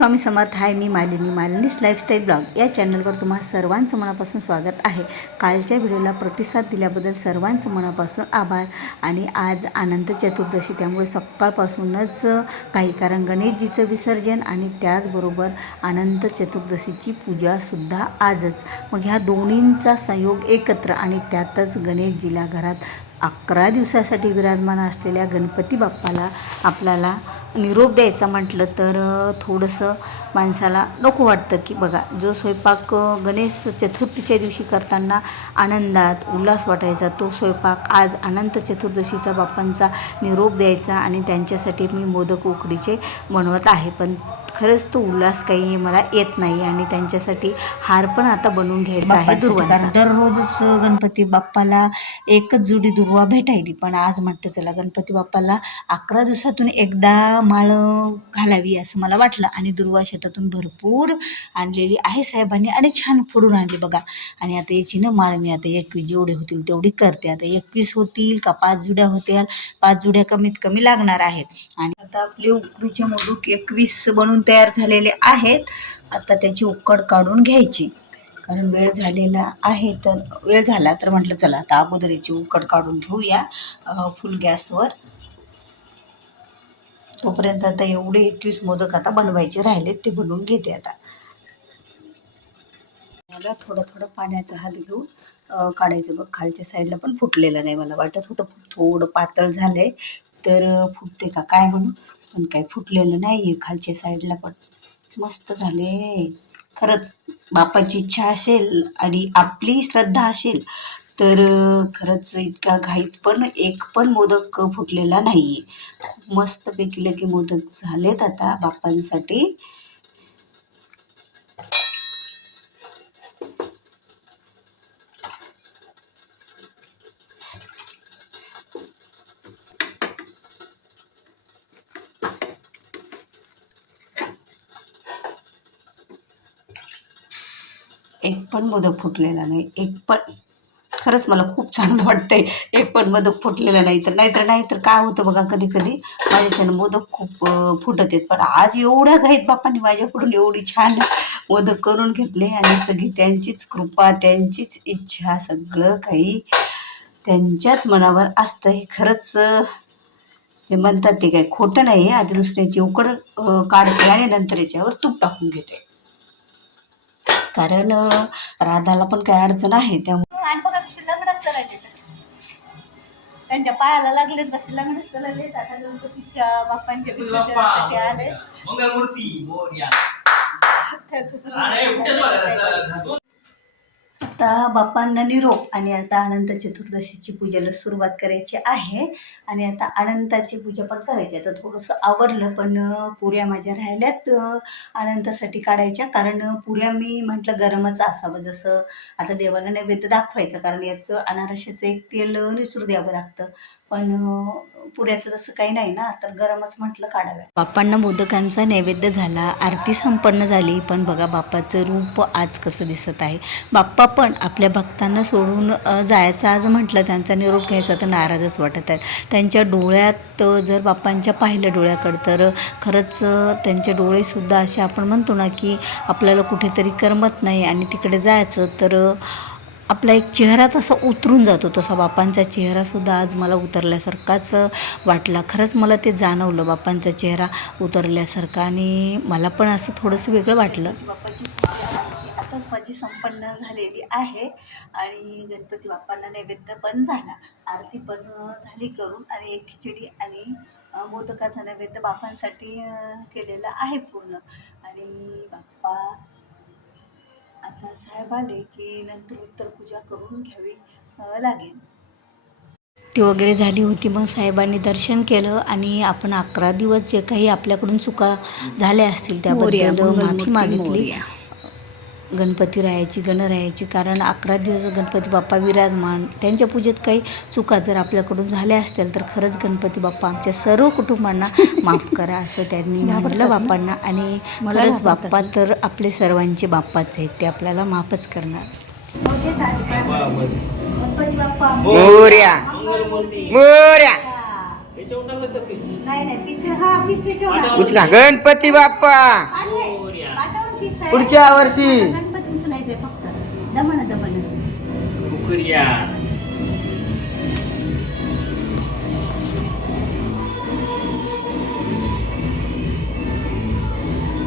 स्वामी समर्थ आहे मी Malini मालिनीश lifestyle blog या चॅनलवर तुम्हा सर्वांचं मनापासून स्वागत आहे. कालच्या व्हिडिओला प्रतिसाद दिल्याबद्दल सर्वांचं मनापासून आभार आणि आज आनंद चतुर्दशी. त्यामुळे सकाळपासूनच काही कारण गणेशजीचं विसर्जन आणि त्याचबरोबर अनंत चतुर्दशीची पूजासुद्धा आजच. मग ह्या दोन्हींचा संयोग एकत्र आणि त्यातच गणेशजीला घरात अकरा दिवसासाठी विराजमान असलेल्या गणपती बाप्पाला आपल्याला निरोप द्यायचा म्हटलं तर थोडंसं माणसाला नको वाटतं की बघा जो स्वयंपाक गणेश चतुर्थीच्या दिवशी करताना आनंदात उल्हास वाटायचा तो स्वयंपाक आज अनंत चतुर्दशीचा बाप्पांचा निरोप द्यायचा आणि त्यांच्यासाठी मी मोदक उकडीचे बनवत आहे. पण खरंच तो उल्हास काही मला येत नाही आणि त्यांच्यासाठी हार पण आता बनवून घ्यायचा आहे दुर्वांचा. दररोजच गणपती बाप्पाला एकच जुडी दुर्वा भेटायली. पण आज म्हणतं चला गणपती बाप्पाला अकरा दिवसातून एकदा माळ घालावी असं मला वाटलं. आणि दुर्वा शेतातून भरपूर आणलेली आहे साहेबांनी आणि छान फोडून आणली बघा. आणि आता याची ना माळ मी आता एकवीस जेवढे होतील तेवढी करते. आता एकवीस होतील का पाच जुड्या होतील पाच जुड्या कमीत कमी लागणार आहेत. आणि आता आपले उकडीचे मोदक एकवीस बनून तयार झालेले आहेत. आता त्याची उकड काढून घ्यायची. कारण वेळ झालेला आहे तर वेळ झाला तर म्हटलं चला आता अगोदर याची उकड काढून घेऊया फुल गॅसवर. तोपर्यंत आता एवढे एकवीस मोदक आता बनवायचे राहिलेत ते बनवून घेते आता. मला थोडं थोडं पाण्याचा हात घेऊन काढायचं बघ खालच्या साईडला पण फुटलेलं नाही मला वाटत होतं थोडं पातळ झालंय तर फुटते का काय म्हणून? पण काही फुटलेलं नाही आहे खालच्या साईडला पण. मस्त झाले. खरंच बापाची इच्छा असेल आणि आपली श्रद्धा असेल तर खरंच इतका घाईत पण एक पण मोदक फुटलेला नाही आहे मस्तपैकी लगे मोदक झालेत आता बाप्पांसाठी एक पण मोदक फुटलेला नाही एक पण. खरंच मला खूप चांगलं वाटतंय एक पण मोदक फुटलेला नाही तर नाहीतर नाही तर काय होतं बघा कधी कधी माझ्याच्यानं मोदक खूप फुटत आहेत. पण आज एवढ्या घाईत बापांनी माझ्याकडून एवढी छान मोदक करून घेतले आणि सगळी त्यांचीच कृपा त्यांचीच इच्छा सगळं काही त्यांच्याच मनावर असतं हे खरंच जे म्हणतात ते काय खोटं नाही आहे. आधी दुसऱ्याची उकड काढते आणि नंतर याच्यावर तूप टाकून घेते. कारण राधाला पण काय अडचण आहे त्यामुळे आणि बघा कशी लंगडत चालायचे त्यांच्या पायाला लागले कसे लंगडत चालले आता गणपतीच्या बाप्पांच्या विसर्जनासाठी आले मंगलमूर्ती मोर्या त्याचं सुद्धा अरे कुठेच बघा घातून आता बाप्पांना निरोप आणि आता अनंत चतुर्दशीची पूजेला सुरुवात करायची आहे. आणि आता अनंताची पूजा पण करायची आता थोडंसं आवरलं पण पुऱ्या माझ्या राहिल्यात. अनंतासाठी काढायच्या. कारण पुऱ्या मी म्हटलं गरमच असावं. जसं आता देवाला नैवेद्य दाखवायचं. कारण याचं अनारशाचं एक तेल निसरू द्यावं लागतं. पण पुऱ्याचं तसं काही नाही ना तर गरमच म्हटलं काढाव्या बाप्पांना मोदकांचा नैवेद्य झाला आरती संपन्न झाली पण बघा बाप्पाचं रूप आज कसं दिसत आहे. बाप्पा पण आपल्या भक्तांना सोडून जायचं आज म्हटलं त्यांचा निरोप घ्यायचा तर नाराजच वाटत आहेत. त्यांच्या डोळ्यात जर बाप्पांच्या पाहिलं डोळ्याकडं तर खरंच त्यांचे डोळेसुद्धा असे आपण म्हणतो ना की आपल्याला कुठेतरी करमत नाही आणि तिकडे जायचं तर आपला एक चेहरा तसा उतरून जातो. तसा बापांचा चेहरासुद्धा आज मला उतरल्यासारखाच वाटला. खरंच मला ते जाणवलं बापांचा चेहरा उतरल्यासारखा. आणि मला पण असं थोडंसं वेगळं वाटलं. बाप्पाची आताच माझी संपन्न झालेली आहे. आणि गणपती बाप्पांना नैवेद्य पण झाला. आरती पण झाली करून. आणि एक खिचडी आणि मोदकाचा नैवेद्य बापांसाठी केलेला आहे पूर्ण. आणि बाप्पा आता साहेब आले की नंतर उत्तर पूजा करून घ्यावी लागेल. ती वगैरे झाली होती मग साहेबांनी दर्शन केलं आणि आपण अकरा दिवस जे काही आपल्याकडून चुका झाल्या असतील त्याबद्दल माफी मागितली. गणपती राहायची गणरायाची कारण अकरा दिवस गणपती बाप्पा विराजमान. त्यांच्या पूजेत काही चुका जर आपल्याकडून झाल्या असतील तर खरंच गणपती बाप्पा आमच्या सर्व कुटुंबांना माफ करा असं त्यांनी म्हटलं बाप्पांना. आणि खरंच. बाप्पा तर आपले सर्वांचे बाप्पाच आहेत. ते आपल्याला माफच करणार. हा. उचला. गणपती बाप्पा. पाठवे. मोरया. पाटावर पीस आहे. पुढच्या वर्षी. गणपती उचलायचंय फक्त दमन दमन उकरिया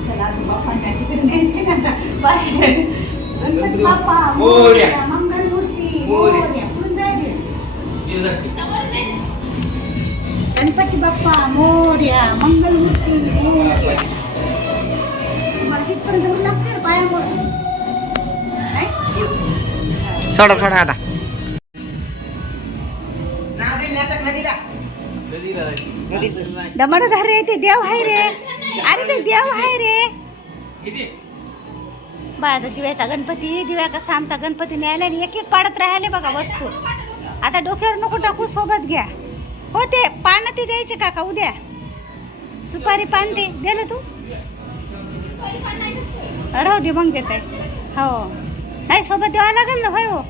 चला आता बाप्पांना तिकडे न्यायचे ना आता. बाहेर. गणपती बाप्पा मोरया. मोरया, मंगलमूर्ती मोरया. मोरया. पुढून जाय रे. हे जा पीस. गणपती बाप्पा मोर्या मंगलमूर्ती मोरया मला तिथपर्यंत लागते पायामुळं. सोडा सोडा आता. दमडधार रे ते देव आहे रे. अरे ते देव आहे रे. बरं दिव्याचा गणपती दिव्या कसा आमचा गणपती न्यायला आणि एक एक पाडत राहिले बघा वस्तू. आता डोक्यावर नको टाकू सोबत घ्या. हो ते पान ते द्यायचे काका उद्या. सुपारी पान ते दिलं तू. राहू दे मग देत. आहे हो. नाही सोबत द्यावं लागेल ना होय हो.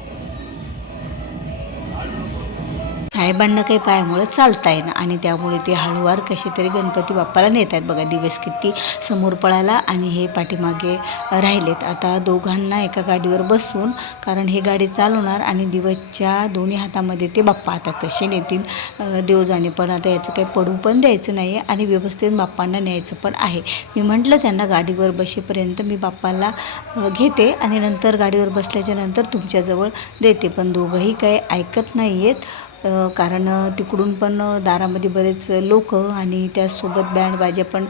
साहेबांना काही पायामुळं चालता येईना आणि त्यामुळे ते हळूवार कसे तरी गणपती बाप्पाला नेत आहेत बघा दिवस किती समोर पळाला आणि हे पाठीमागे राहिलेत. आता दोघांना एका गाडीवर बसून कारण हे गाडी चालवणार आणि दिवसच्या दोन्ही हातामध्ये ते बाप्पा. आता कसे नेतील देवजाने पण आता याचं काही पडू पण द्यायचं नाही आहे आणि व्यवस्थित बाप्पांना न्यायचं पण आहे. मी म्हटलं त्यांना गाडीवर बसेपर्यंत मी बाप्पाला घेते आणि नंतर गाडीवर बसल्याच्या नंतर तुमच्याजवळ देते. पण दोघंही काही ऐकत नाही आहेत कारण तिकडून पण दारामध्ये बरेच लोक आणि त्यासोबत बँड पण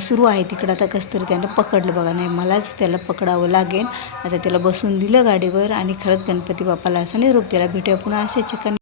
सुरू आहे तिकडं आता कसं तरी त्यानं पकडलं बघा. नाही मलाच त्याला पकडावं लागेल. आता त्याला बसून दिलं गाडीवर आणि खरंच गणपती बाप्पाला असा निरोप त्याला भेटूया पुन्हा असे चिकन